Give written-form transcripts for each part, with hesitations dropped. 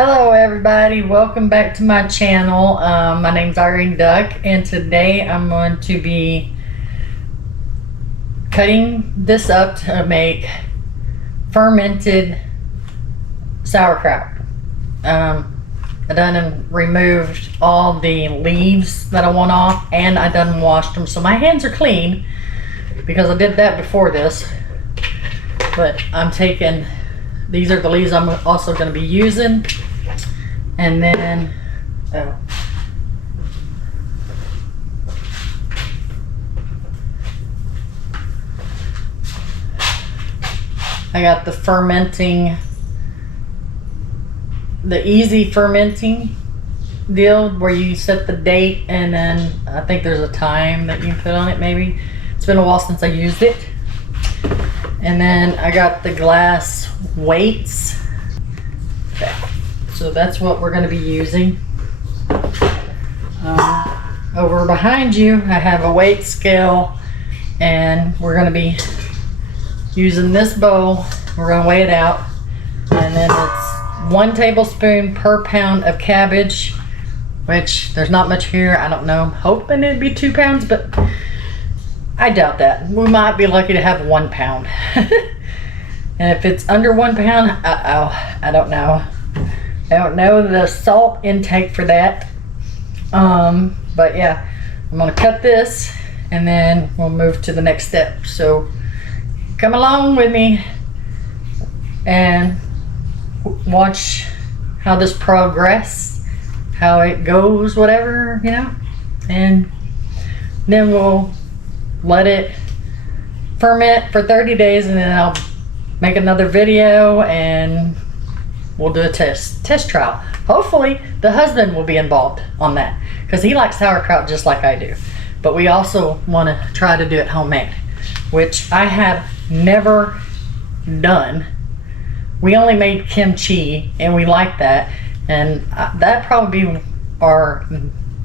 Hello everybody, welcome back to my channel. My name's Irene Duck, and today I'm going to be cutting this up to make fermented sauerkraut. I done and removed all the leaves that I want off, and I done washed them, so my hands are clean because I did that before this. But I'm taking, these are the leaves I'm also going to be using. And then, I got the easy fermenting deal where you set the date, and then I think there's a time that you can put on it maybe. It's been a while since I used it. And then I got the glass weights. Okay. So that's what we're going to be using. Over behind you, I have a weight scale, and we're going to be using this bowl. We're going to weigh it out, and then it's 1 tablespoon per pound of cabbage, which there's not much here. I don't know. I'm hoping it'd be 2 pounds, but I doubt that. We might be lucky to have 1 pound. And if it's under 1 pound, I don't know. I don't know the salt intake for that. But yeah, I'm gonna cut this and then we'll move to the next step. So come along with me and watch how this progress, how it goes, whatever, you know, and then we'll let it ferment for 30 days, and then I'll make another video and we'll do a test trial. Hopefully the husband will be involved on that because he likes sauerkraut just like I do. But we also want to try to do it homemade, which I have never done. We only made kimchi and we like that, and that probably be our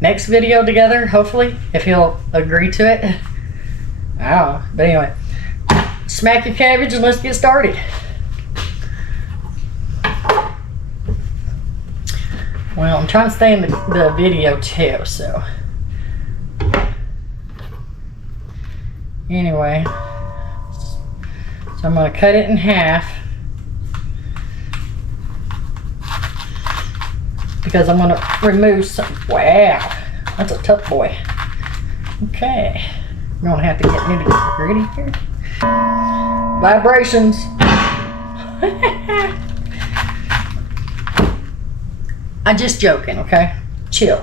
next video together, hopefully, if he'll agree to it. Oh, but anyway, smack your cabbage and let's get started. Well, I'm trying to stay in the video too, so anyway, so I'm going to cut it in half because I'm going to remove some. Wow, that's a tough boy. Okay, I'm going to have to get nitty-gritty here. Vibrations. I'm just joking, okay? Chill.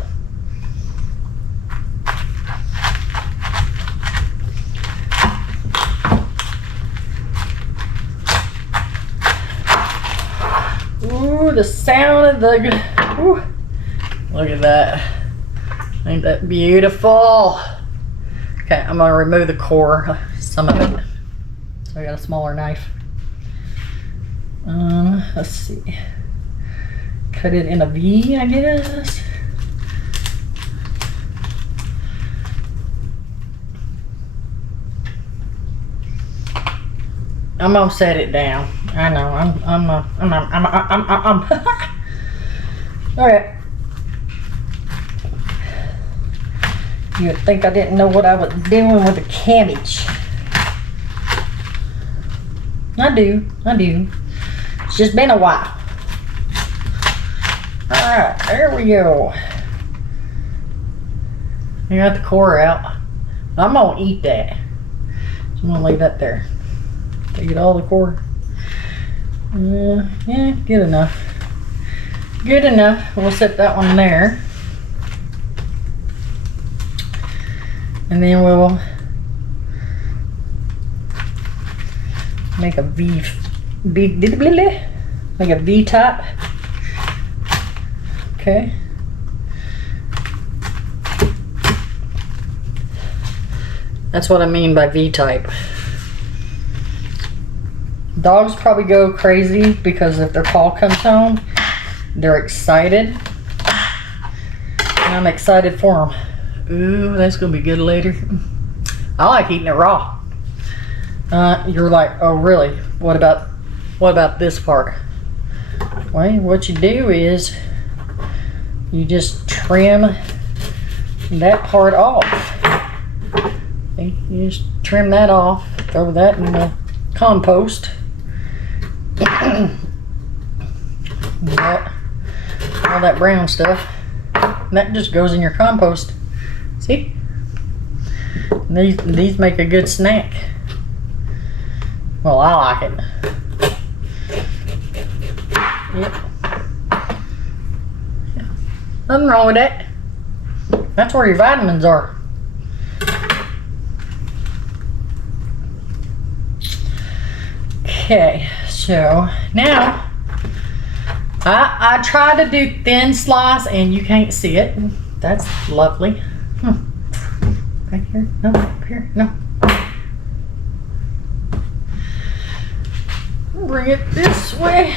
Ooh, the sound of the... Ooh, look at that. Ain't that beautiful? Okay, I'm gonna remove the core, some of it. So I got a smaller knife. Let's see. Cut it in a V, I guess. I'm gonna set it down. I know. I'm all right. You'd think I didn't know what I was doing with the cabbage. I do. It's just been a while. Alright, there we go. I got the core out. I'm gonna eat that. So I'm gonna leave that there. Take it all the core. Yeah, good enough. Good enough. We'll set that one there. And then we'll make a V top. Okay. That's what I mean by V-type. Dogs probably go crazy because if their paw comes home, they're excited. And I'm excited for them. Ooh, that's gonna be good later. I like eating it raw. You're like, oh really? What about this part? Well, what you do is you just trim that part off. See? You just trim that off, throw that in the compost. All that brown stuff, that just goes in your compost. See? These make a good snack. Well, I like it. Yep. Yeah. Nothing wrong with that. That's where your vitamins are. Okay, so now I try to do thin slice and you can't see it. That's lovely. Back here? No, up here? No. Bring it this way.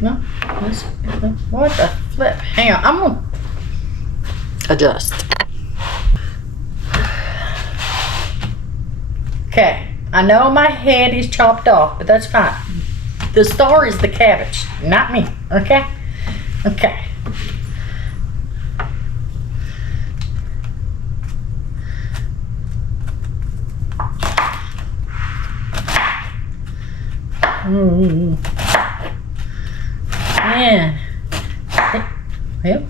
No, this way. No. What the flip? Hang on, I'm gonna adjust. Okay, I know my head is chopped off, but that's fine. The star is the cabbage, not me, okay? Okay. Yeah. Yep.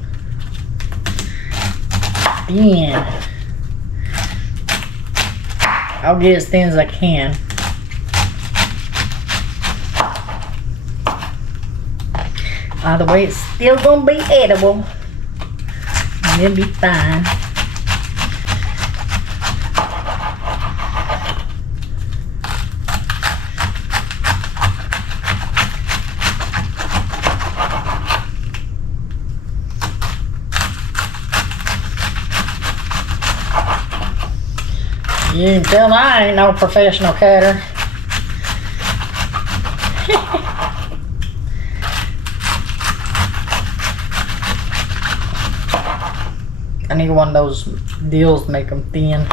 Yeah. I'll get as thin as I can. Either way, it's still gonna be edible. And it'll be fine. You can tell I ain't no professional cutter. I need one of those deals to make them thin.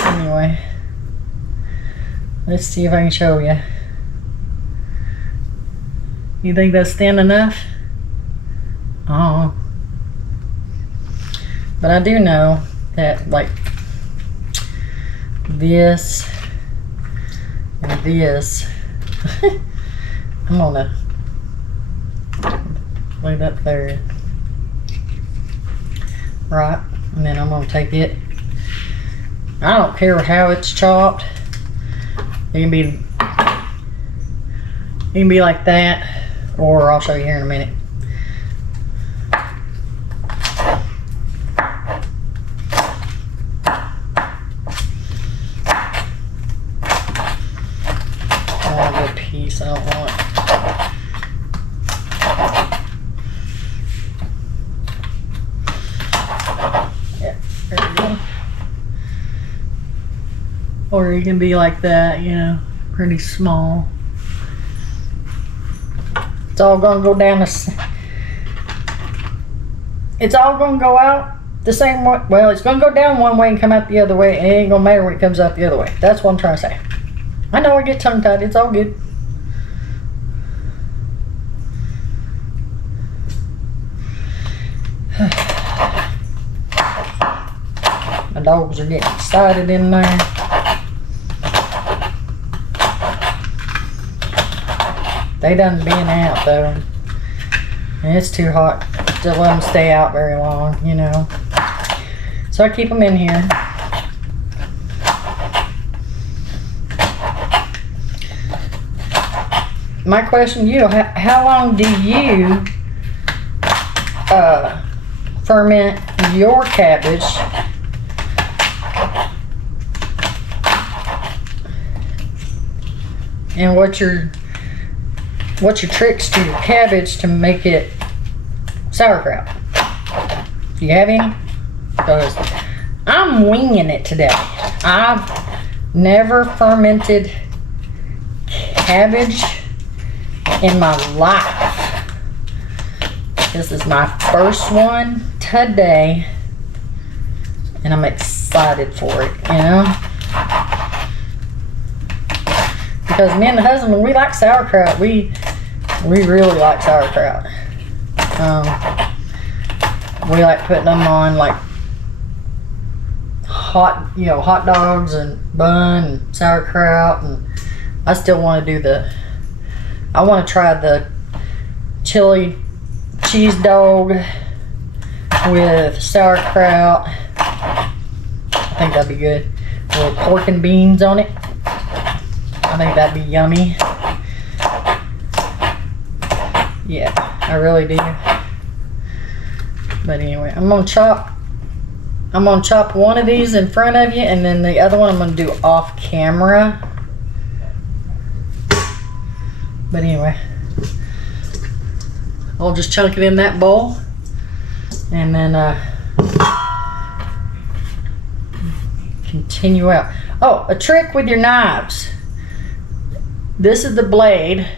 Anyway, let's see if I can show you. You think that's thin enough? Oh. But I do know that, like, this and this, I'm gonna lay that there. Right, and then I'm gonna take it. I don't care how it's chopped. It can be like that, or I'll show you here in a minute. Piece I don't want. Yeah, there we go. Or you can be like that, you know, pretty small. It's all gonna go down the. It's all gonna go out the same way. Well, it's gonna go down one way and come out the other way. It ain't gonna matter when it comes out the other way. That's what I'm trying to say. I know I get tongue-tied. It's all good. My dogs are getting excited in there. They done been out though. And it's too hot to let them stay out very long, you know. So I keep them in here. My question to you, how long do you ferment your cabbage? And what's your tricks to your cabbage to make it sauerkraut? Do you have any? Because I'm winging it today. I've never fermented cabbage in my life. This is my first one today, and I'm excited for it, you know. because me and the husband, we like sauerkraut. We really like sauerkraut. We like putting them on like hot, you know, hot dogs and bun and sauerkraut. And I still want to do I want to try the chili cheese dog with sauerkraut. I think that'd be good. With pork and beans on it. I think that'd be yummy. Yeah, I really do. But anyway, I'm gonna chop one of these in front of you, and then the other one I'm gonna do off camera. But anyway, I'll just chunk it in that bowl, and then continue out. Oh, a trick with your knives. This is the blade.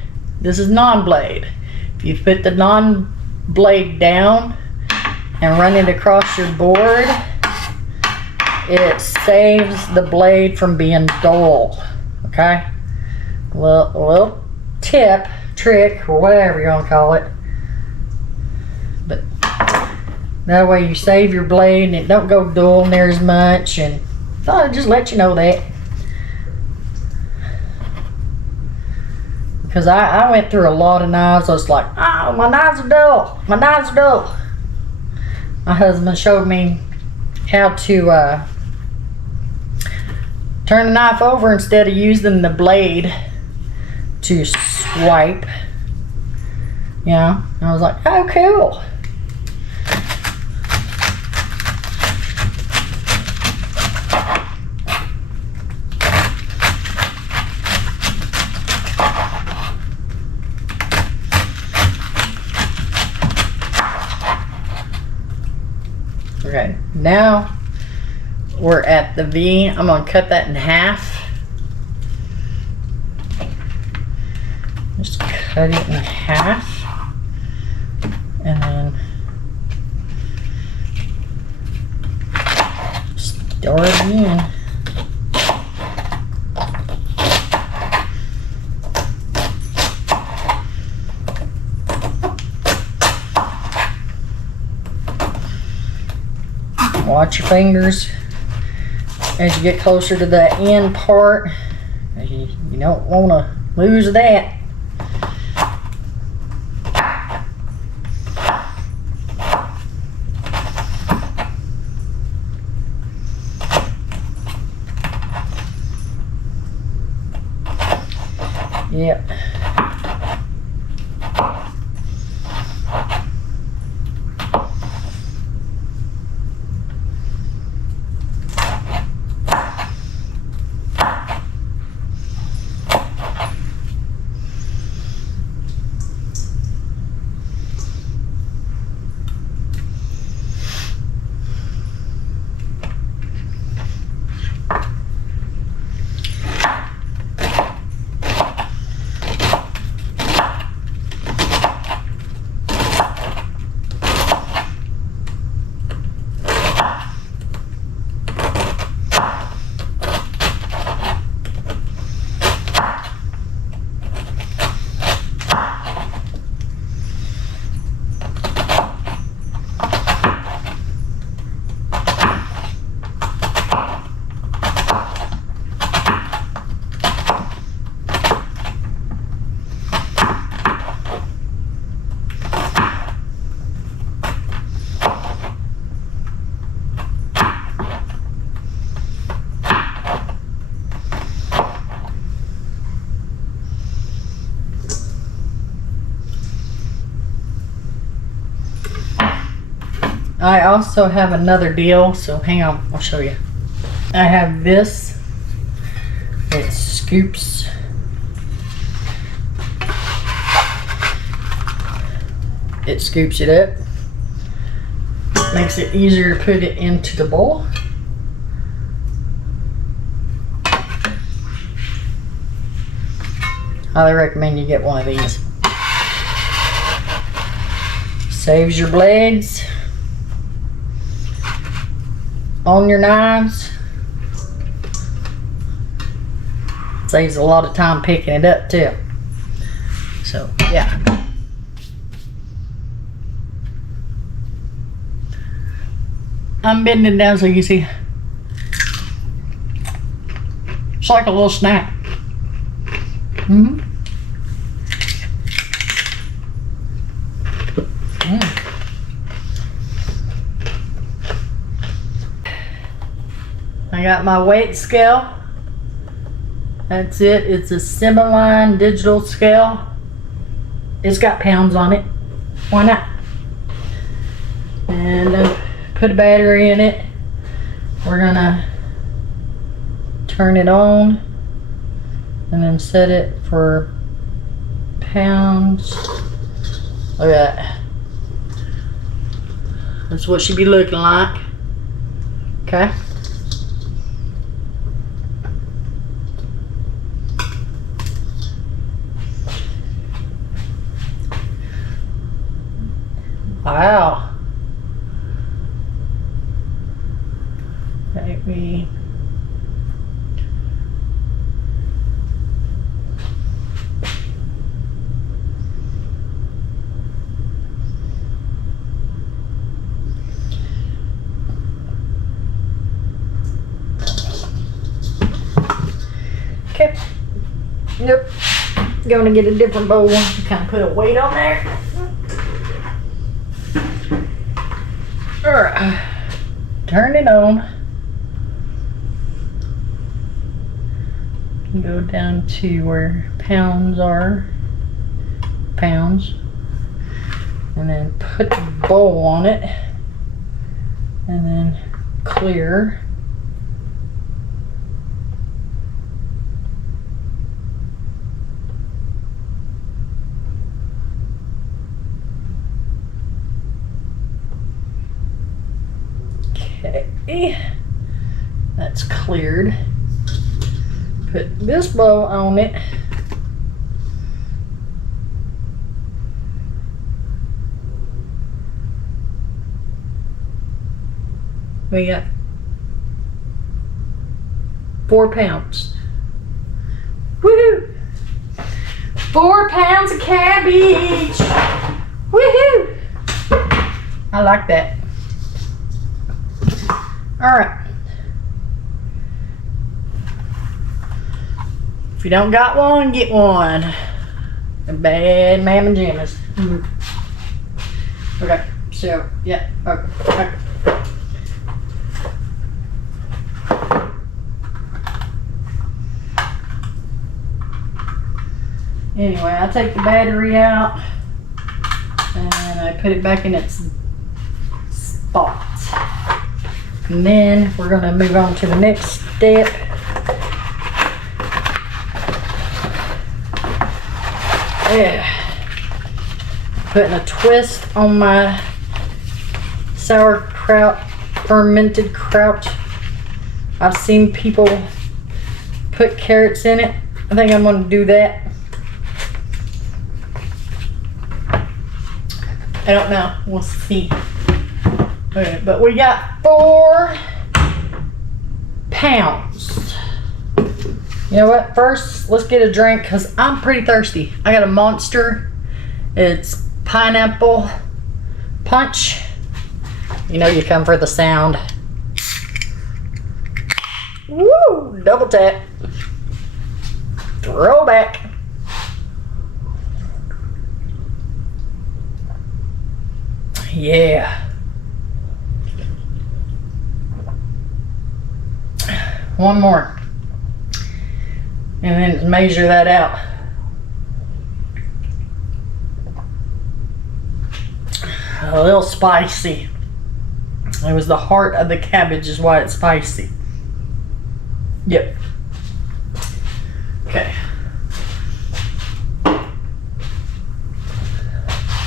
This is non-blade. If you put the non-blade down and run it across your board, it saves the blade from being dull. Okay? Well, a little tip, trick, or whatever you want to call it. But that way you save your blade and it don't go dull near as much. And thought I'd just let you know that. Because I went through a lot of knives. I was like, oh, my knives are dull. My knives are dull. My husband showed me how to turn the knife over instead of using the blade to swipe. You know, and I was like, oh, cool. Okay, now we're at the V. I'm going to cut that in half. Just cut it in half. And then start it in. Watch your fingers as you get closer to the end part. You don't want to lose that. Yep. I also have another deal, so hang on, I'll show you. I have this. It scoops. It scoops it up. Makes it easier to put it into the bowl. Highly recommend you get one of these. Saves your blades on your knives. Saves a lot of time picking it up too. So yeah. I'm bending down so you can see. It's like a little snack. Mm-hmm. I got my weight scale. That's it. It's a Similine digital scale. It's got pounds on it. Why not? And put a battery in it. We're gonna turn it on and then set it for pounds. Look at that. That's what she'd be looking like. Okay. Wow. Maybe. Okay. Yep. Going to get a different bowl to kind of put a weight on there. Alright. Turn it on. Go down to where pounds are. Pounds. And then put the bowl on it. And then clear. Okay, that's cleared. Put this bowl on it. We got 4 pounds. Woohoo! 4 pounds of cabbage. Woohoo! I like that. All right. If you don't got one, get one. A bad mamma jammas. Okay. So yeah. Okay. Anyway, I take the battery out and I put it back in its spot. And then we're going to move on to the next step. Yeah. Putting a twist on my sauerkraut, fermented kraut. I've seen people put carrots in it. I think I'm going to do that. I don't know. We'll see. Okay, but we got 4 pounds. You know what? First, let's get a drink because I'm pretty thirsty. I got a Monster. It's pineapple punch. You know you come for the sound. Woo! Double tap. Throwback. Yeah. One more. And then measure that out. A little spicy. It was the heart of the cabbage is why it's spicy. Yep. Okay.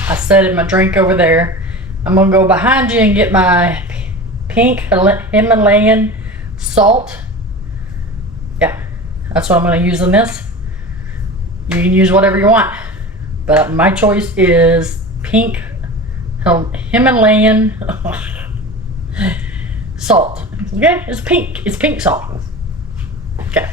I set my drink over there. I'm gonna go behind you and get my pink Himalayan salt. Yeah, that's what I'm gonna use in this. You can use whatever you want, but my choice is pink Himalayan salt. Okay, it's pink. It's pink salt. Okay.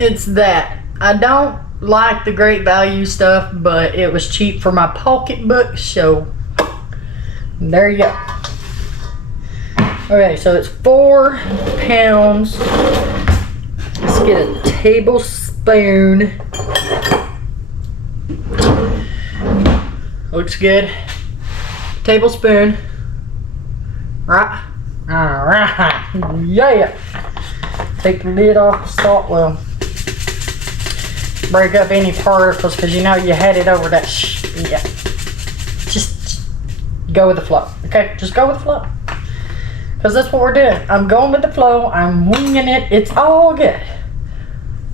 it's that. I don't like the Great Value stuff, but it was cheap for my pocketbook, so there you go. Okay, so it's 4 pounds. Let's get a tablespoon. Looks good. Tablespoon. Right. Alright. Yeah. Take the lid off the salt well. Break up any particles because you know you had it over that. Yeah. Just go with the flow. Okay? Just go with the flow. Because that's what we're doing. I'm going with the flow. I'm winging it. It's all good.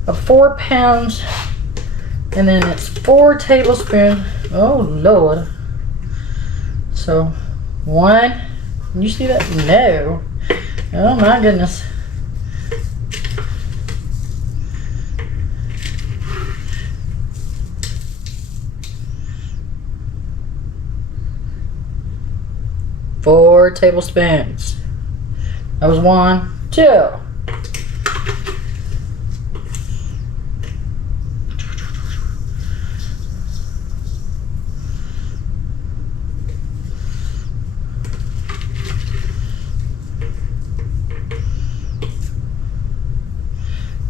4 pounds. And then it's 4 tablespoons. Oh, Lord. So, 1. Can you see that? No. Oh, my goodness. Four tablespoons. That was 1, 2.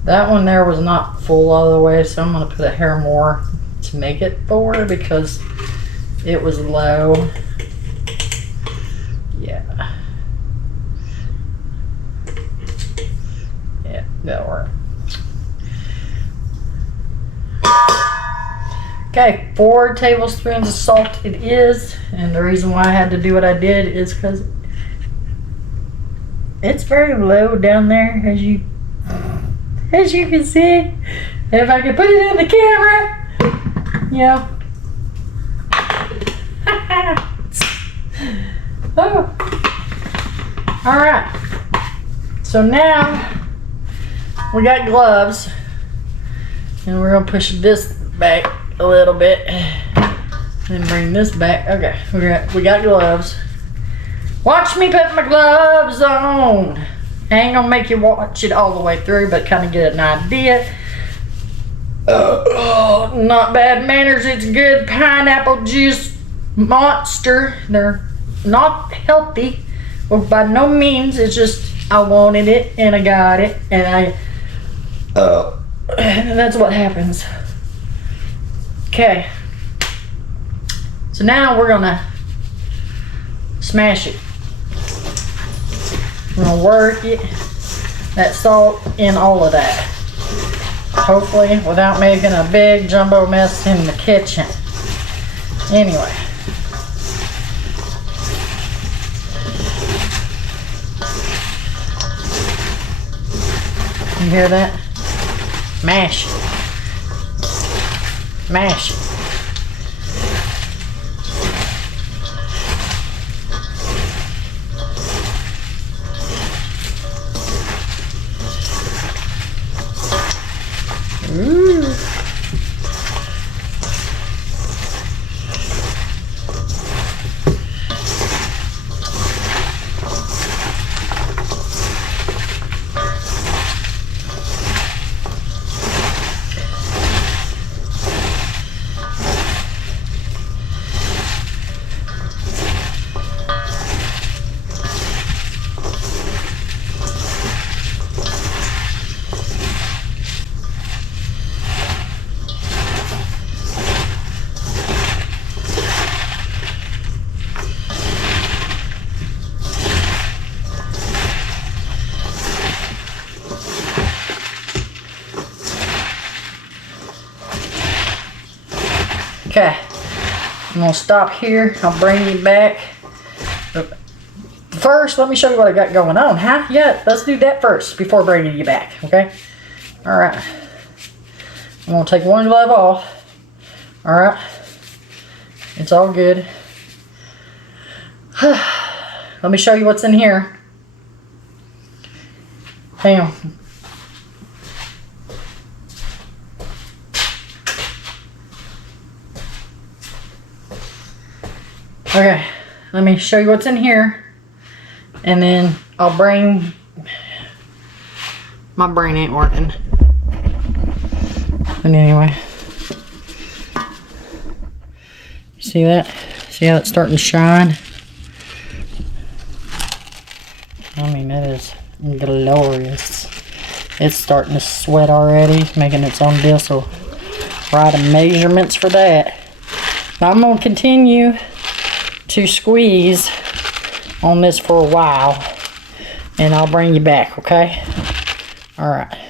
That one there was not full all the way, so I'm going to put a hair more to make it 4 because it was low. Yeah. Yeah, that'll work. Okay, 4 tablespoons of salt it is, and the reason why I had to do what I did is because it's very low down there, as you can see. If I could put it in the camera, yeah. Oh. All right. So now we got gloves, and we're gonna push this back a little bit, and bring this back. Okay, we got gloves. Watch me put my gloves on. I ain't gonna make you watch it all the way through, but kind of get an idea. Not bad manners. It's good pineapple juice monster. They're not healthy, or by no means. It's just I wanted it and I got it, and and that's what happens. Okay. So now we're gonna smash it. I'm gonna work it, that salt in all of that. Hopefully without making a big jumbo mess in the kitchen. Anyway. You hear that? Mash it. Mash it. Ooh. Okay, I'm gonna stop here. I'll bring you back. First, let me show you what I got going on, huh? Yeah, let's do that first before bringing you back, okay? All right. I'm gonna take one glove off. All right. It's all good. Let me show you what's in here. Hang on. Okay, let me show you what's in here, and then I'll bring, my brain ain't working. But anyway. See that? See how it's starting to shine? I mean, it is glorious. It's starting to sweat already, making its own diesel. Write the measurements for that. Now I'm going to continue to squeeze on this for a while, and I'll bring you back, okay? All right.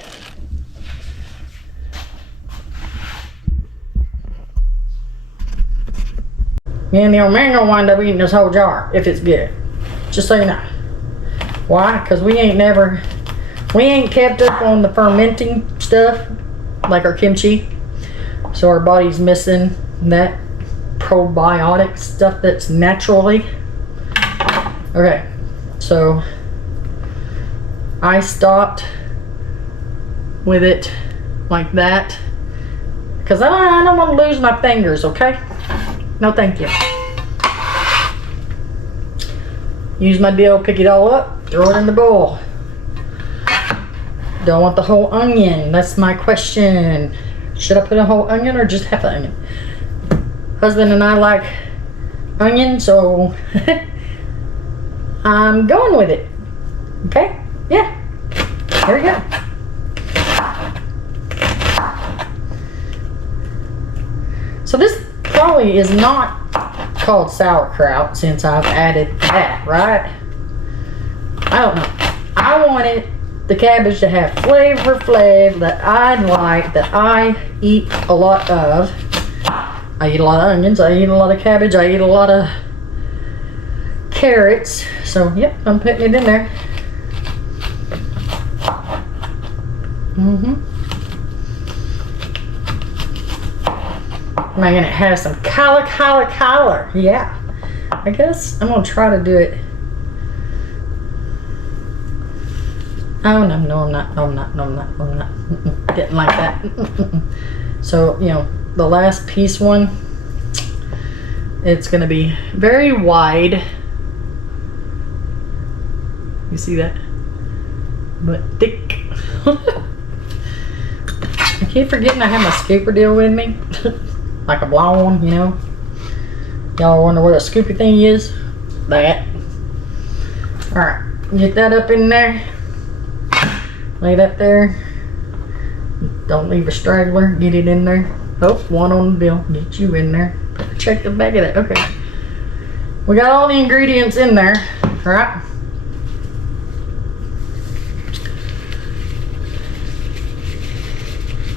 Me and the old man gonna wind up eating this whole jar if it's good. Just so you know. Why? Because we ain't kept up on the fermenting stuff like our kimchi. So our body's missing that probiotic stuff that's naturally. Okay, so I stopped with it like that because I don't want to lose my fingers, okay? No thank you. Use my deal, pick it all up, throw it in the bowl. Don't want the whole onion. That's my question. Should I put a whole onion or just half the onion? Husband and I like onion, so I'm going with it. Okay? Yeah. There we go. So this probably is not called sauerkraut since I've added that, right? I don't know. I wanted the cabbage to have flavor that I like, that I eat a lot of. I eat a lot of onions, I eat a lot of cabbage, I eat a lot of carrots. So, yep, I'm putting it in there. Am I gonna have some color? Yeah. I guess I'm gonna try to do it. Oh, no, I'm not. Didn't like that. So, you know, the last piece one, it's gonna be very wide. You see that? But thick. I keep forgetting I have my scooper deal with me. Like a blonde one, you know. Y'all wonder what a scoopy thing is? That. Alright, get that up in there. Lay that there. Don't leave a straggler. Get it in there. Oh, one on the bill. Get you in there. Check the back of that. Okay. We got all the ingredients in there. Alright.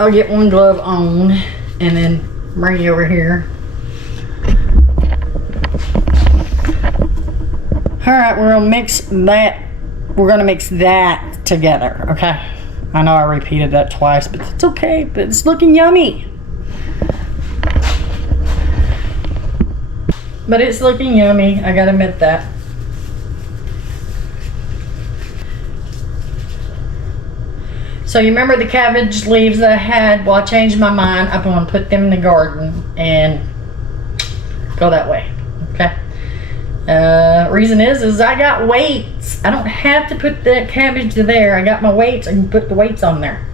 I'll get one glove on and then bring you over here. Alright, we're gonna mix that. We're gonna mix that together, okay? I know I repeated that twice, but it's okay. But it's looking yummy. But it's looking yummy, I gotta admit that. So you remember the cabbage leaves that I had? Well, I changed my mind. I'm going to put them in the garden and go that way. Okay. Reason is I got weights. I don't have to put the cabbage there. I got my weights. I can put the weights on there.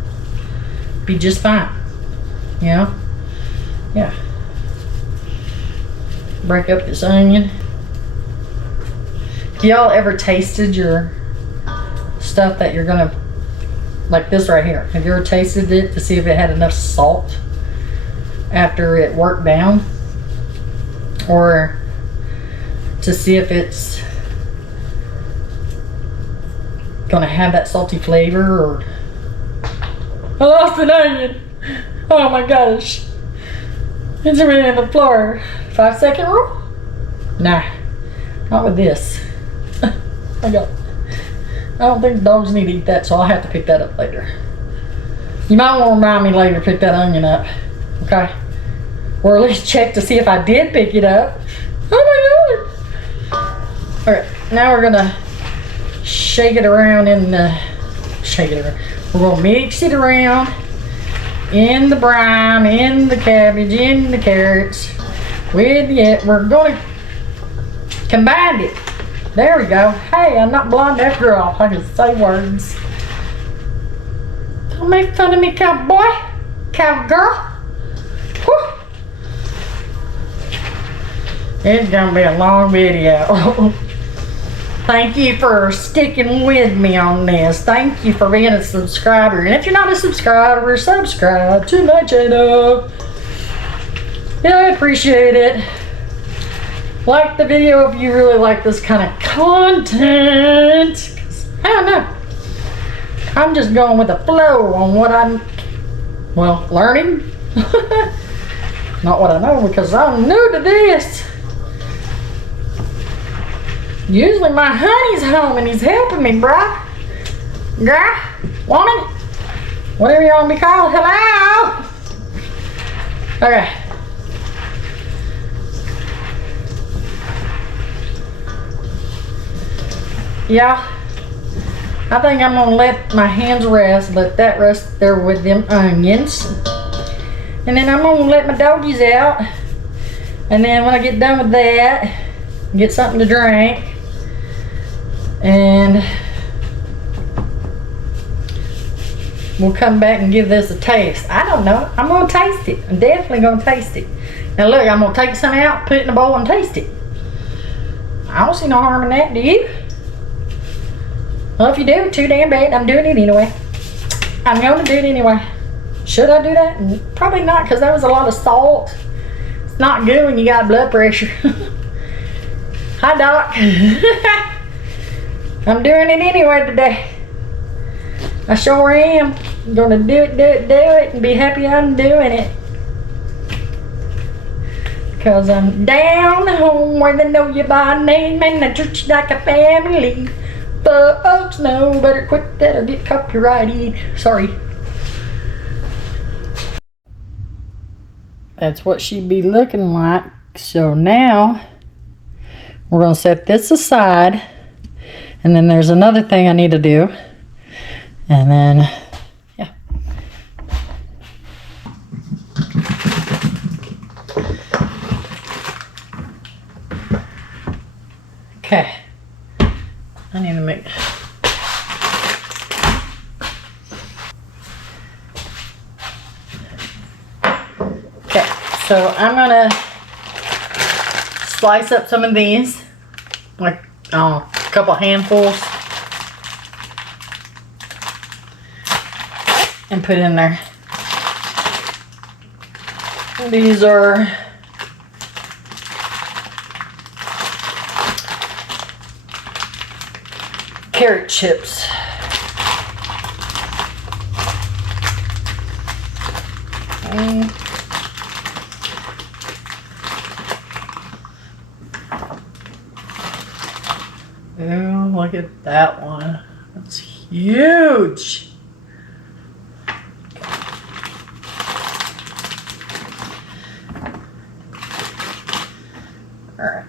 Be just fine. You know? Yeah. Break up this onion. Y'all ever tasted your stuff that you're going to, like this right here? Have you ever tasted it to see if it had enough salt after it worked down? Or to see if it's gonna have that salty flavor? Or I lost an onion. Oh my gosh. It's already on the floor. 5-second rule? Nah, not with this. I don't think dogs need to eat that, so I'll have to pick that up later. You might want to remind me later to pick that onion up, okay? Or at least check to see if I did pick it up. Oh my god! Alright, now we're gonna shake it around in the... We're gonna mix it around in the brine, in the cabbage, in the carrots. We're gonna combine it. There we go. Hey, I'm not blind after all. I can say words. Don't make fun of me, cowboy. cowgirl. Whew. It's gonna be a long video. Thank you for sticking with me on this. Thank you for being a subscriber. And if you're not a subscriber, subscribe to my channel. Yeah, I appreciate it. Like the video if you really like this kind of content. I don't know. I'm just going with the flow on what I'm, well, learning. Not what I know, because I'm new to this. Usually my honey's home and he's helping me, bruh. Girl, woman, whatever you want to be called. Hello. Okay. Yeah, I think I'm gonna let my hands rest, let that rest there with them onions. And then I'm gonna let my doggies out. And then when I get done with that, get something to drink. And we'll come back and give this a taste. I don't know, I'm gonna taste it. I'm definitely gonna taste it. Now look, I'm gonna take some out, put it in a bowl and taste it. I don't see no harm in that, do you? Well, if you do, too damn bad. I'm doing it anyway. I'm going to do it anyway. Should I do that? Probably not, because that was a lot of salt. It's not good when you got blood pressure. Hi, Doc. I'm doing it anyway today. I sure am. I'm going to do it, and be happy I'm doing it. Because I'm down home where they know you by name and I treat you like a family. Folks know better quit that or get copyrighted. Sorry. That's what she'd be looking like. So now we're going to set this aside. And then there's another thing I need to do. And then, yeah. Okay. I need to make. Okay, so I'm gonna slice up some of these, like a couple handfuls, and put in there. These are carrot chips. Oh, look at that one. That's huge. All right.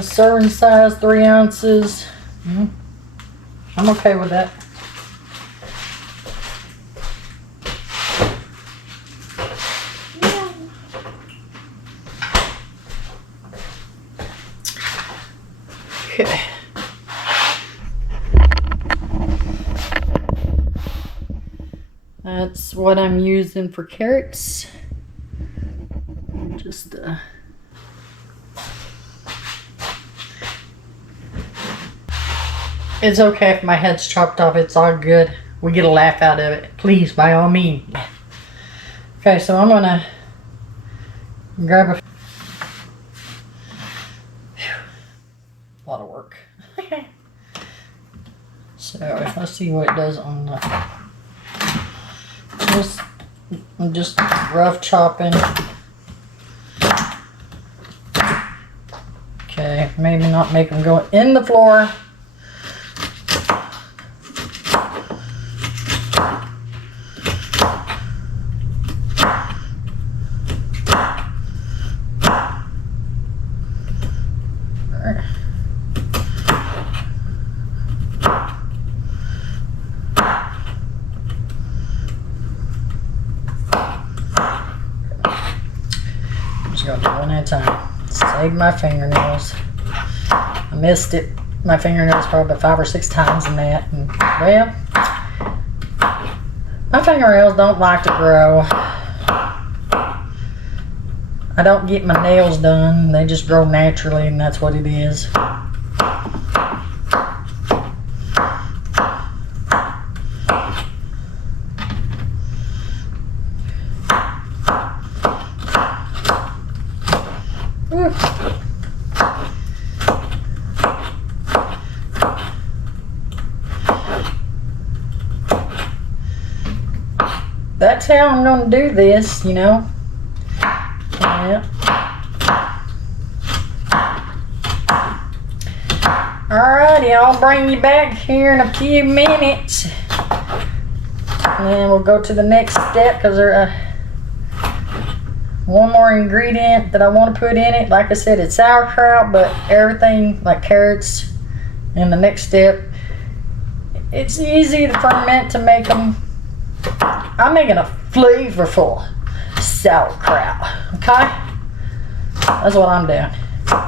Serving size 3 ounces. I'm okay with that. Okay. That's what I'm using for carrots. Just it's okay if my head's chopped off, it's all good. We get a laugh out of it. Please, by all means. Okay, so I'm gonna grab a lot of work. So let's see what it does on the just rough chopping. Okay, maybe not make them go in the floor. that time. Saved my fingernails. I missed it. My fingernails probably about 5 or 6 times in that. And, well, my fingernails don't like to grow. I don't get my nails done. They just grow naturally, and that's what it is. That's how I'm going to do this, you know. Yeah. Alrighty, I'll bring you back here in a few minutes. And then we'll go to the next step because there's one more ingredient that I want to put in it. Like I said, it's sauerkraut, but everything like carrots in the next step. It's easy to ferment to make them. I'm making a flavorful sauerkraut, okay? That's what I'm doing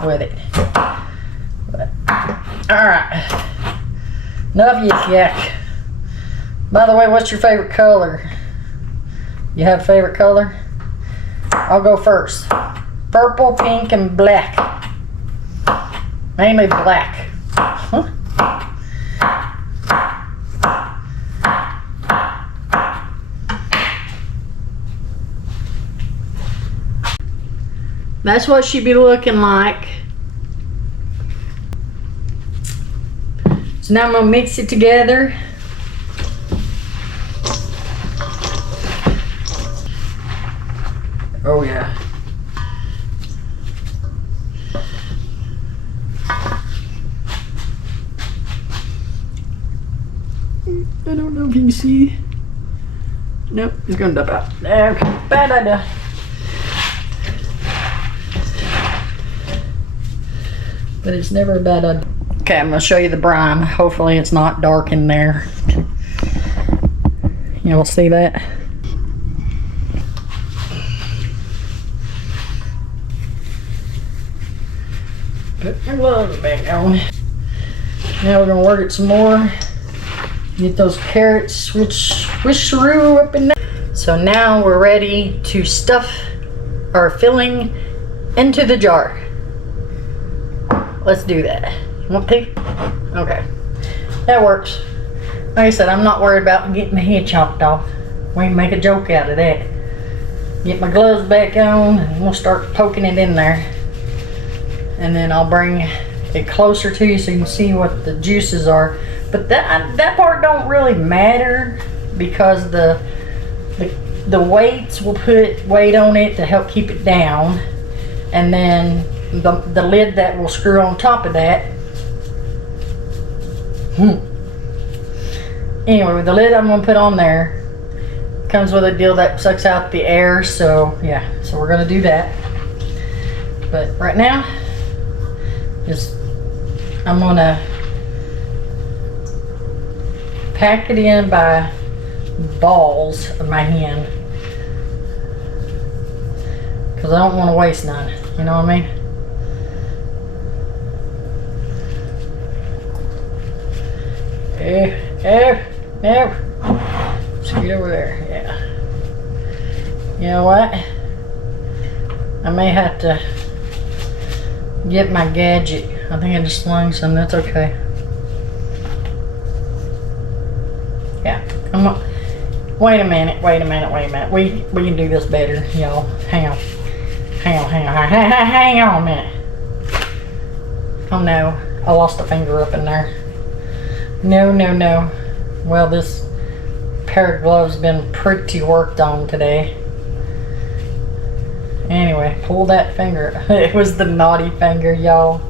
with it. Alright. Enough yak. By the way, what's your favorite color? You have a favorite color? I'll go first. Purple, pink, and black. Mainly black. Huh? That's what she'd be looking like. So now I'm going to mix it together. Oh yeah. I don't know if you can see. Nope, it's going to dump out. Okay, bad idea. But it's never a bad idea. Okay, I'm going to show you the brine. Hopefully it's not dark in there. You'll see that. Put my gloves back on. Now we're going to work it some more. Get those carrots switcheroo up in there. So now we're ready to stuff our filling into the jar. Let's do that. You want to? Okay. That works. Like I said, I'm not worried about getting my head chopped off. We can make a joke out of that. Get my gloves back on and we'll start poking it in there. And then I'll bring it closer to you so you can see what the juices are. But that part don't really matter because the weights will put weight on it to help keep it down. And then the lid that will screw on top of that. Anyway, the lid I'm going to put on there comes with a deal that sucks out the air. So yeah, so we're going to do that. But right now, I'm going to pack it in by balls of my hand because I don't want to waste none. You know what I mean? No. Let's get over there. Yeah. You know what? I may have to get my gadget. I think I just slung some. That's okay. Yeah. Come on. Wait a minute. We can do this better, y'all. Hang on a minute. Oh no. I lost a finger up in there. No. Well, this pair of gloves has been pretty worked on today. Anyway, pull that finger. It was the naughty finger, y'all.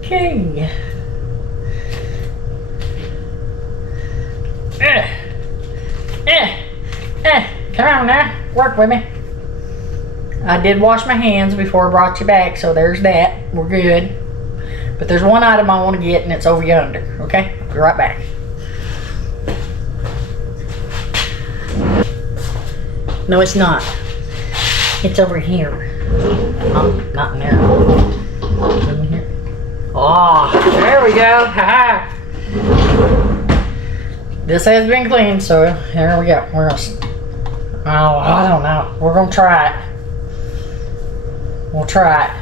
Okay. Come on now, work with me. I did wash my hands before I brought you back, so there's that. We're good. But there's one item I want to get, and it's over yonder. Okay? I'll be right back. No, it's not. It's over here. Oh, not in there. In here. Oh, there we go. Ha-ha. This has been cleaned, so here we go. We're gonna, oh, I don't know. We're gonna try it. We'll try it.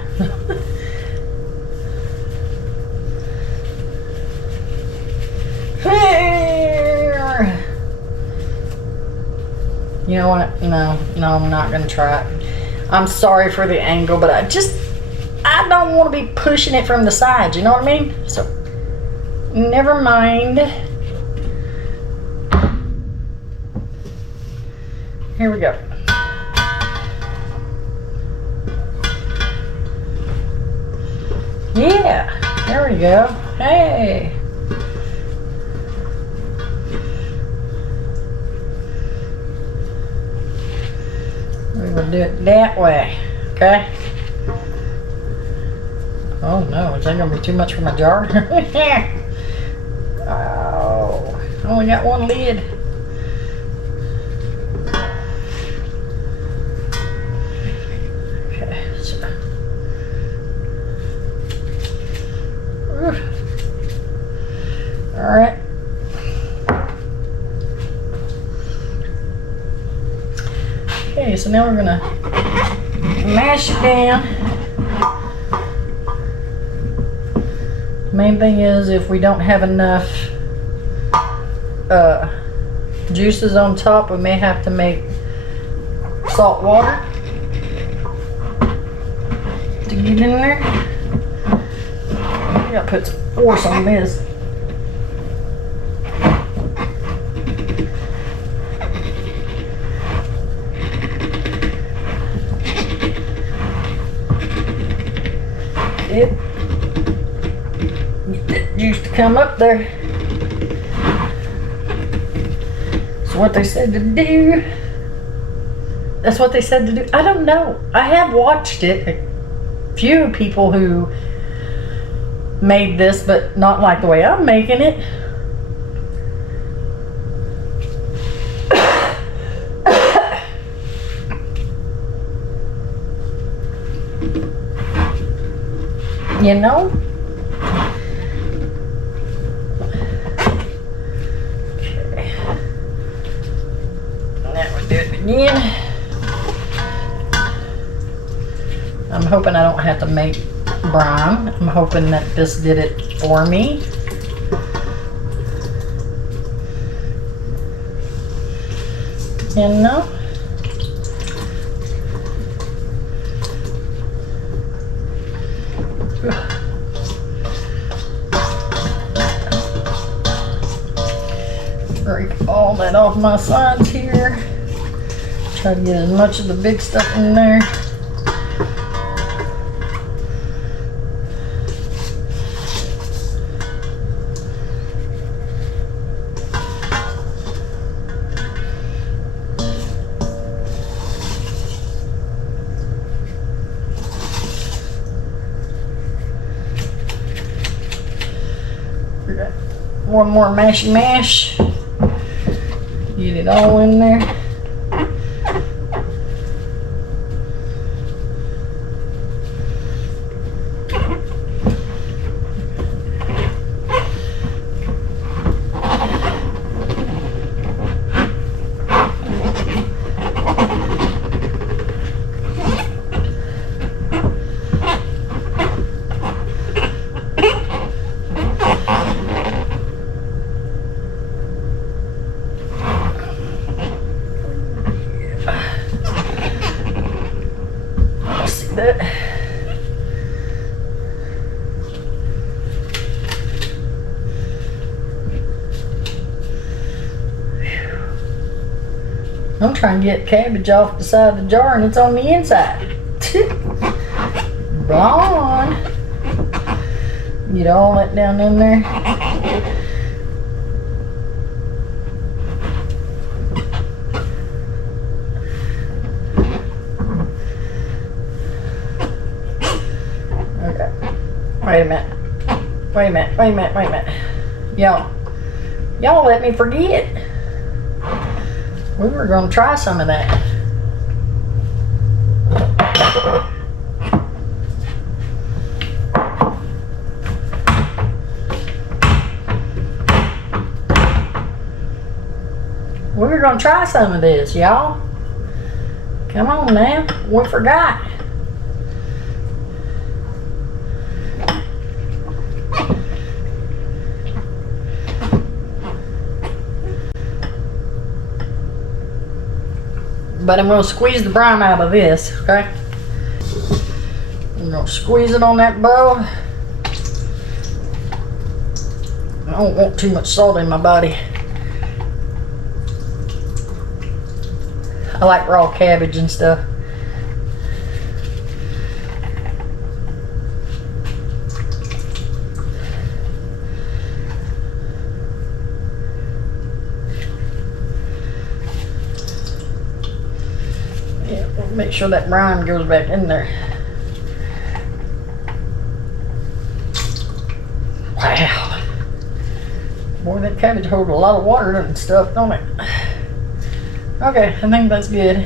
You know what? No, I'm not gonna try it. I'm sorry for the angle, but I don't want to be pushing it from the sides. You know what I mean? So, never mind. Here we go. Yeah, there we go. Hey. We're gonna do it that way, okay? Oh no, is that gonna be too much for my jar? Oh, I only got one lid. Okay, so. All right. Okay, so now we're gonna mash it down. Main thing is, if we don't have enough juices on top, we may have to make salt water to get in there. I gotta put some force on this. Get that juice to come up there. So what they said to do. That's what they said to do. I don't know. I have watched it. A few people who made this, but not like the way I'm making it. You know? Okay. Now we do it again. I'm hoping I don't have to make brine. I'm hoping that this did it for me. You know? Break all that off my sides here. Try to get as much of the big stuff in there. One more mashy mash. Get it all in there. That. I'm trying to get cabbage off the side of the jar and it's on the inside. Blonde. Get all that down in there. Wait a minute. Wait a minute. Wait a minute. Wait a minute. Y'all let me forget. We were gonna try some of that. We're gonna try some of this, y'all. Come on now, we forgot. But I'm gonna squeeze the brine out of this, okay? I'm gonna squeeze it on that bowl. I don't want too much salt in my body. I like raw cabbage and stuff. Yeah, we'll make sure that brine goes back in there. Wow. Boy, that cabbage holds a lot of water and stuff, don't it? Okay, I think that's good.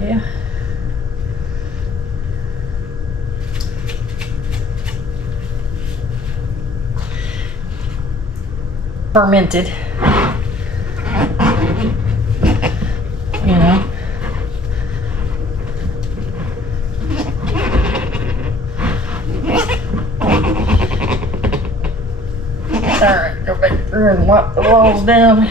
Yeah. Fermented. You know. Alright, go back through and wipe the walls down.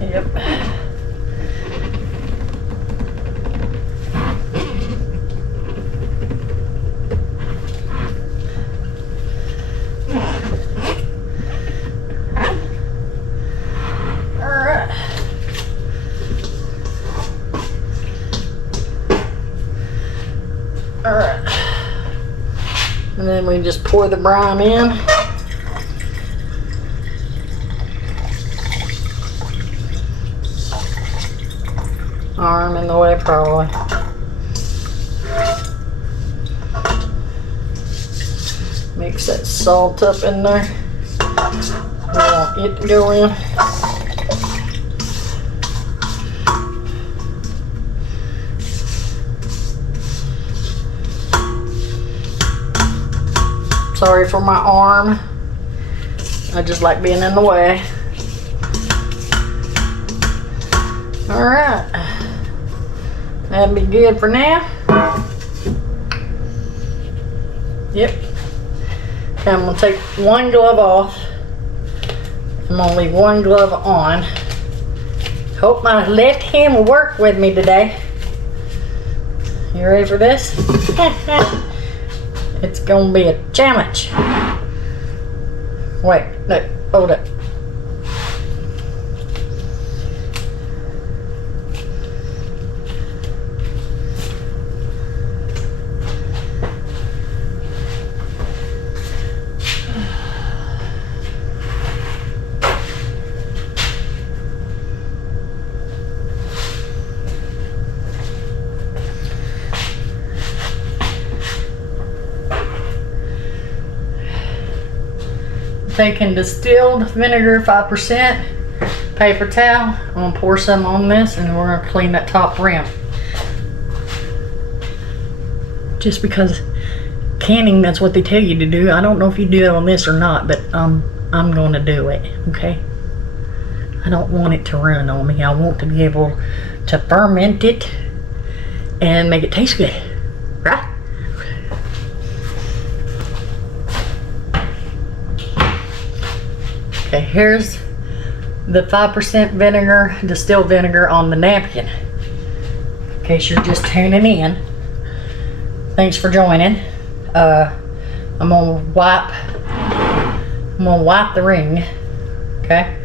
Yep. Alright. And then we just pour the brine in. Arm in the way probably. Mix that salt up in there. We want it to go in. Sorry for my arm. I just like being in the way. Alright. That'll be good for now. Yep. Okay, I'm going to take one glove off. I'm going to leave one glove on. Hope my left hand will work with me today. You ready for this? It's gonna be a challenge. Wait, no, hold it. Taking distilled vinegar, 5%, paper towel. I'm gonna pour some on this and we're gonna clean that top rim. Just because canning, that's what they tell you to do. I don't know if you do it on this or not, but I'm gonna do it, okay? I don't want it to ruin on me. I want to be able to ferment it and make it taste good, right? Okay, here's the 5% vinegar, distilled vinegar on the napkin. In case you're just tuning in. Thanks for joining. I'm gonna wipe the ring. Okay.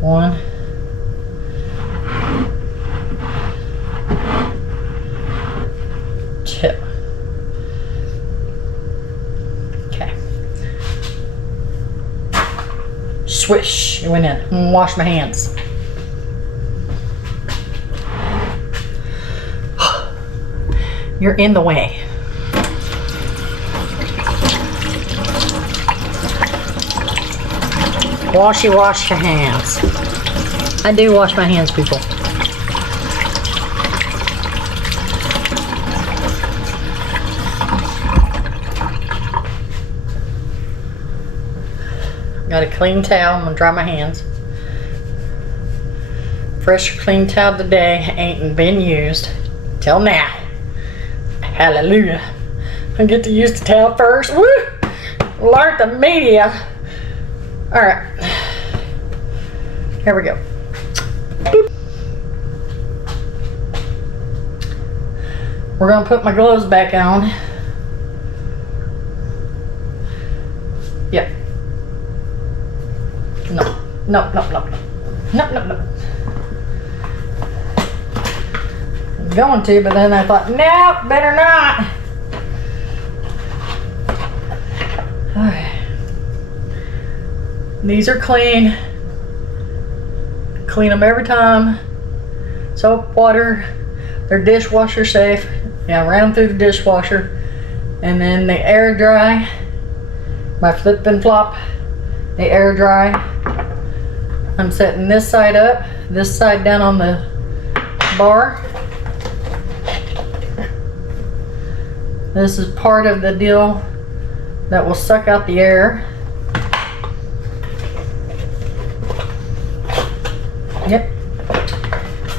One. Two. Swish, it went in. I'm gonna wash my hands. You're in the way. Wash your hands. I do wash my hands, people. Got a clean towel. I'm gonna dry my hands. Fresh clean towel today ain't been used till now. Hallelujah. I get to use the towel first. Woo! Learned the media. Alright. Here we go. Boop. We're gonna put my gloves back on. Yep. No. No, no, no. No, no, no. I'm going to, but then I thought, nope, better not. Alright. These are clean. Clean them every time. Soap, water. They're dishwasher safe. Yeah, I ran them through the dishwasher. And then they air dry. My flip and flop. They air dry. I'm setting this side up. This side down on the bar. This is part of the deal that will suck out the air. Yep.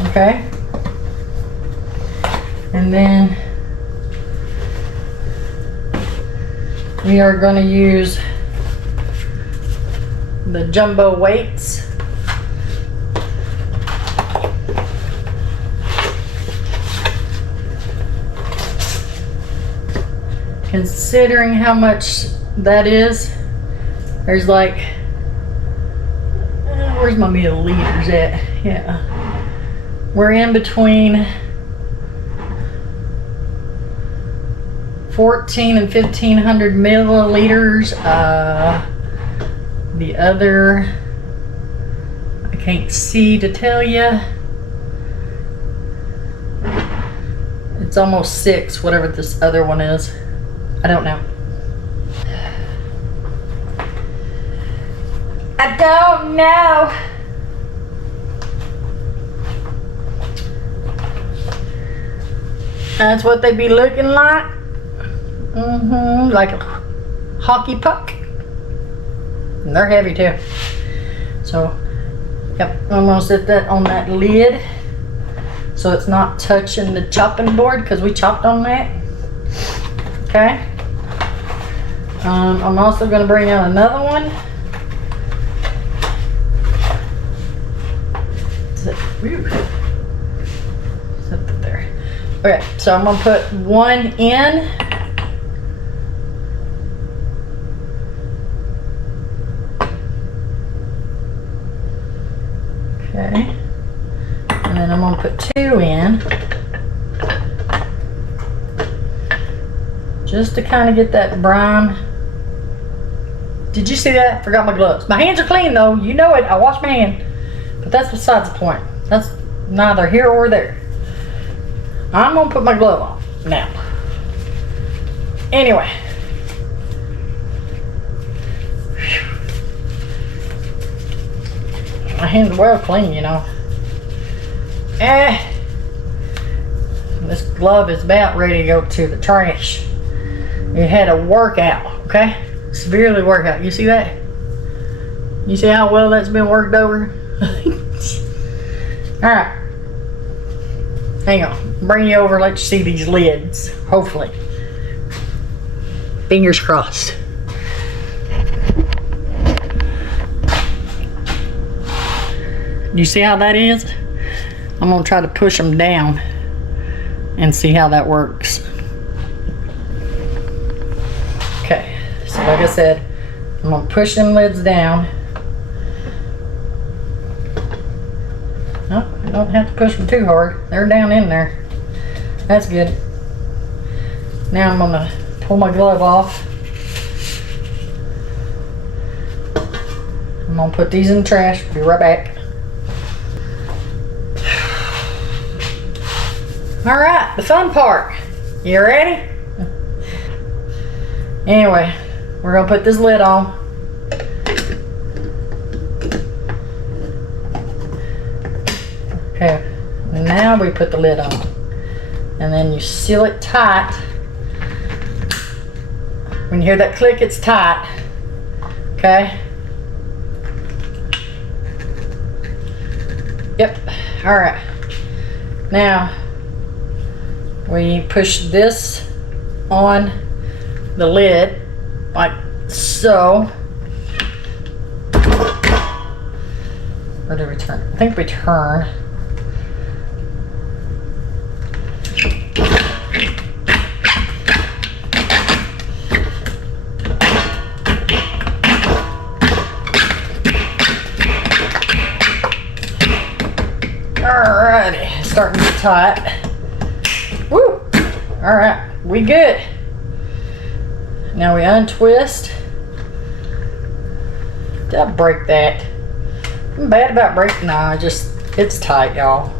Okay. And then we are going to use the jumbo weights. Considering how much that is, there's like, where's my milliliters at? Yeah. We're in between 14 and 1500 milliliters. The other, I can't see to tell you. It's almost 6, whatever this other one is. I don't know. I don't know. That's what they be looking like. Like a hockey puck. And they're heavy too. So, yep, I'm gonna set that on that lid so it's not touching the chopping board because we chopped on that. Okay. I'm also gonna bring out another one. Set that there. Okay, so I'm gonna put one in. Okay, and then I'm gonna put 2 in, just to kind of get that brine. Did you see that? Forgot my gloves. My hands are clean though, you know it. I washed my hand, but that's besides the point. That's neither here or there. I'm gonna put my glove on now. Anyway. My hands are well clean, you know. This glove is about ready to go to the trash. It had a workout, okay? Severely workout. You see that? You see how well that's been worked over? Alright. Hang on. Bring you over, let you see these lids. Hopefully. Fingers crossed. You see how that is? I'm gonna try to push them down and see how that works. Okay, so like I said, I'm gonna push them lids down. No, I don't have to push them too hard. They're down in there. That's good. Now I'm gonna pull my glove off. I'm gonna put these in the trash. Be right back. All right, the fun part. You ready? Anyway, we're gonna put this lid on. Okay, now we put the lid on. And then you seal it tight. When you hear that click, it's tight. Okay? Yep. Alright. Now, we push this on the lid like so. Or do we turn? I think we turn. Alrighty, starting to get tight. Woo! Alright, we good. Now we untwist. Did I break that? I'm bad about breaking. Nah, it's tight, y'all.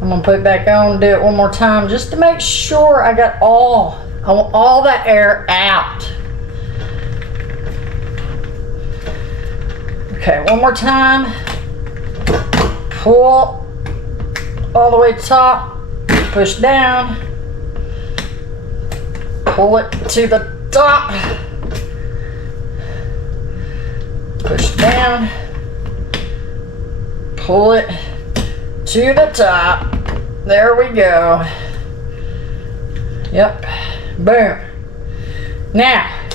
I'm gonna put it back on and do it one more time just to make sure I got all that air out. Okay, one more time. Pull all the way to the top, push down, pull it to the top, push down, pull it to the top. There we go. Yep, boom. Now,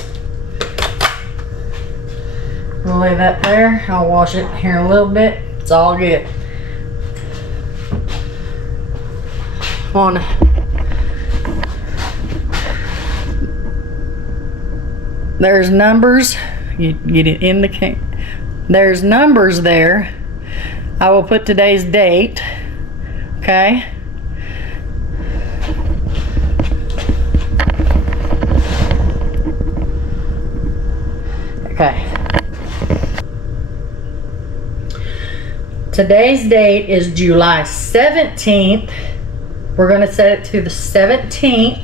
we'll lay that there. I'll wash it here in a little bit. It's all good. On there's numbers. You get it in the can. There's numbers there. I will put today's date. Okay. Okay. Today's date is July 17th. We're going to set it to the 17th.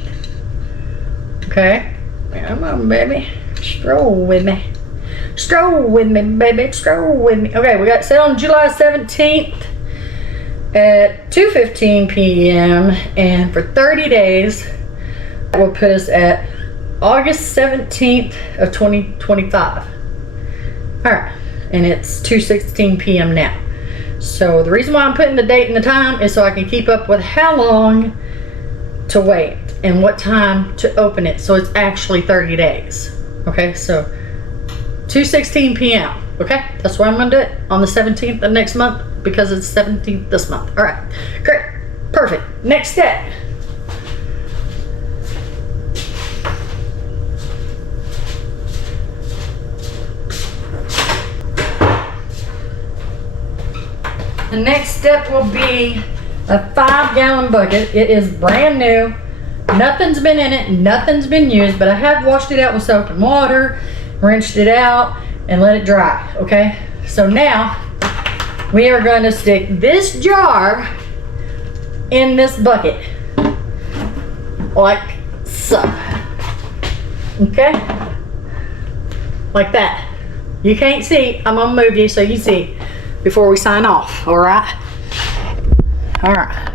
Okay. Come on, baby. Stroll with me. Stroll with me, baby. Stroll with me. Okay, we got it set on July 17th at 2:15 p.m. And for 30 days, that will put us at August 17th of 2025. Alright. And it's 2:16 p.m. now. So the reason why I'm putting the date and the time is so I can keep up with how long to wait and what time to open it. So it's actually 30 days. Okay, so 2:16 p.m. Okay, that's where I'm gonna do it on the 17th of next month because it's 17th this month. All right, great, perfect. Next step. The next step will be a 5-gallon bucket. It is brand new. Nothing's been in it, nothing's been used, but I have washed it out with soap and water, rinsed it out, and let it dry, okay? So now, we are going to stick this jar in this bucket, like so, okay? Like that. You can't see, I'm gonna move you so you see before we sign off, all right? All right.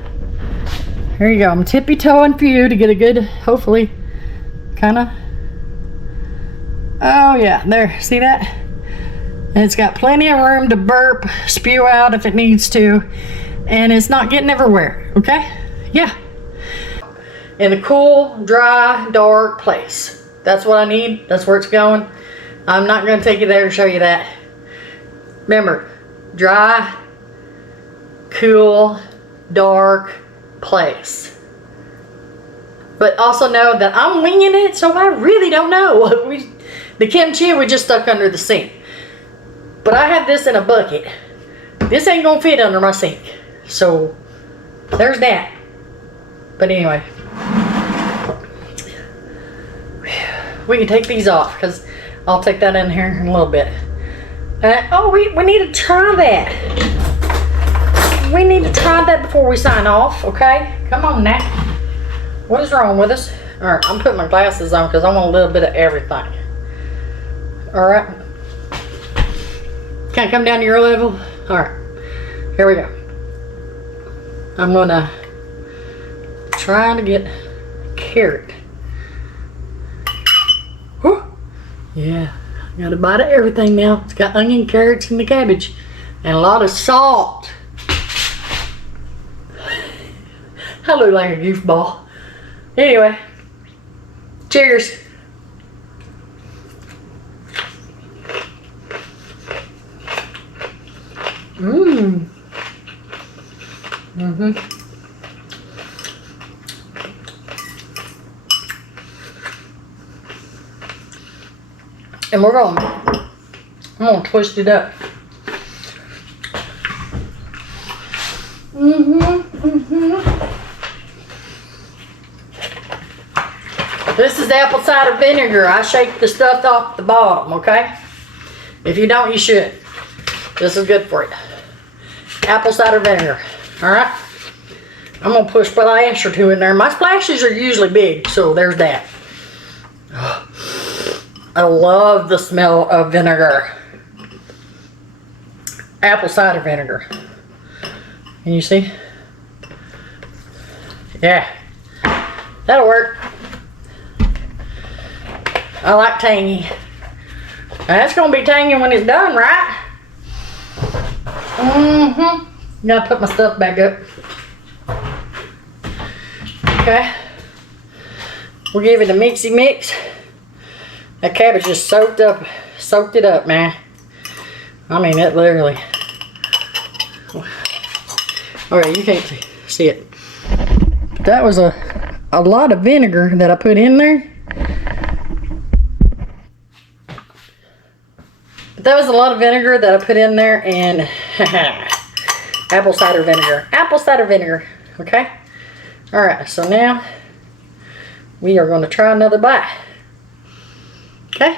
Here you go. I'm tippy-toeing for you to get a good, hopefully, kind of. Oh yeah, there. See that? And it's got plenty of room to burp, spew out if it needs to, and it's not getting everywhere. Okay? Yeah. In a cool, dry, dark place. That's what I need. That's where it's going. I'm not going to take you there to show you that. Remember, dry, cool, dark place. But also know that I'm winging it, so I really don't know. The kimchi we just stuck under the sink. But I have this in a bucket. This ain't gonna fit under my sink. So there's that. But anyway, we can take these off because I'll take that in here in a little bit. Oh, we need to try that. we need to try that before we sign off, okay? Come on now. What is wrong with us? All right, I'm putting my glasses on because I want a little bit of everything. All right. Can I come down to your level? All right, here we go. I'm gonna try to get carrot. Whew. Yeah, got a bite of everything now. It's got onion, carrots, and the cabbage, and a lot of salt. I look like a goofball. Anyway, cheers. Mmm. Mm-hmm. And I'm gonna twist it up. This is apple cider vinegar. I shake the stuff off the bottom, okay? If you don't, you should. This is good for you. Apple cider vinegar. All right. I'm gonna push a splash or two in there. My splashes are usually big, so there's that. I love the smell of vinegar. Apple cider vinegar. Can you see? Yeah. That'll work. I like tangy. Now, that's gonna be tangy when it's done, right? Gotta put my stuff back up. Okay. We'll give it a mixy mix. That cabbage just soaked it up, man. I mean, it literally. Okay, you can't see it. But that was a lot of vinegar that I put in there. That was a lot of vinegar that I put in there, and apple cider vinegar. Apple cider vinegar, okay? All right, so now we are going to try another bite. Okay?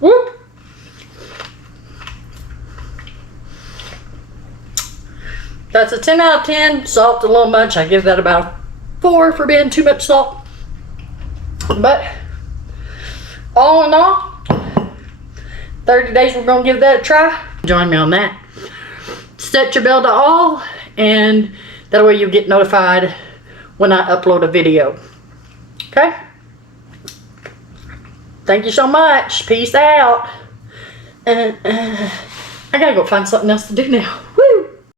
Whoop! That's a 10 out of 10. Salt a little much. I give that about a 4 for being too much salt. But all in all, 30 days we're going to give that a try. Join me on that. Set your bell to all, and that way you'll get notified when I upload a video. Okay? Thank you so much. Peace out. I gotta go find something else to do now.